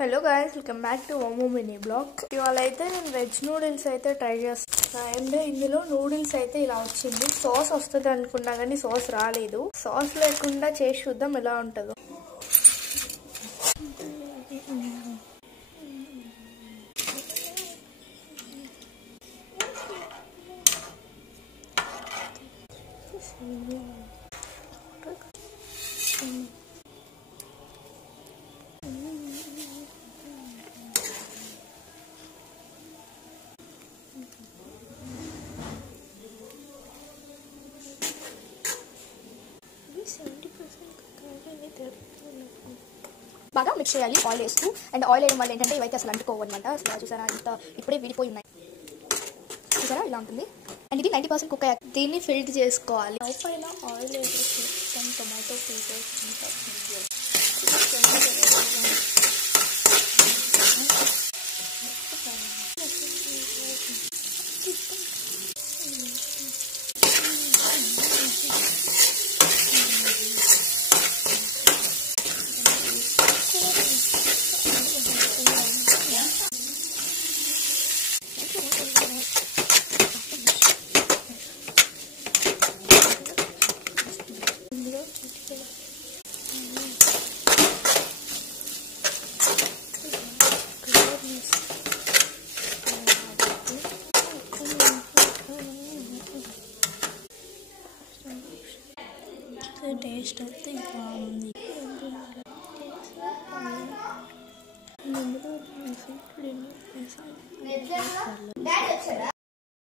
Hello guys, welcome back to ఓమో mini blog. ఇవాళ అయితే నేను వెజ్ నూడిల్స్ అయితే ట్రై చేస్తాను. అండ్ ఇందులో నూడిల్స్ అయితే ఇలా వచ్చింది. సాస్ వస్తుంది అనుకున్నా కానీ సాస్ రాలేదు. సాస్ లేకుండా చేసి చూద్దాం ఎలా ఉంటుందో. బాగా మిక్స్ చేయాలి ఆయిల్ వేస్తూ. అండ్ ఆయిల్ వేయడం వల్ల ఏంటంటే ఇవైతే అసలు అంటుకోవు అనమాట. అసలు చూసారా, ఇంత ఇప్పుడే విడిపోయి ఉన్నాయి. చూసారా ఇలా ఉంటుంది. అండ్ ఇది 90% కుక్ అయ్యాక దీన్ని ఫిల్టర్ చేసుకోవాలి. పైన ఆయిల్ వేసేసి టొమాటో పీసెస్ టేస్ట్ అయితే బాగుంది.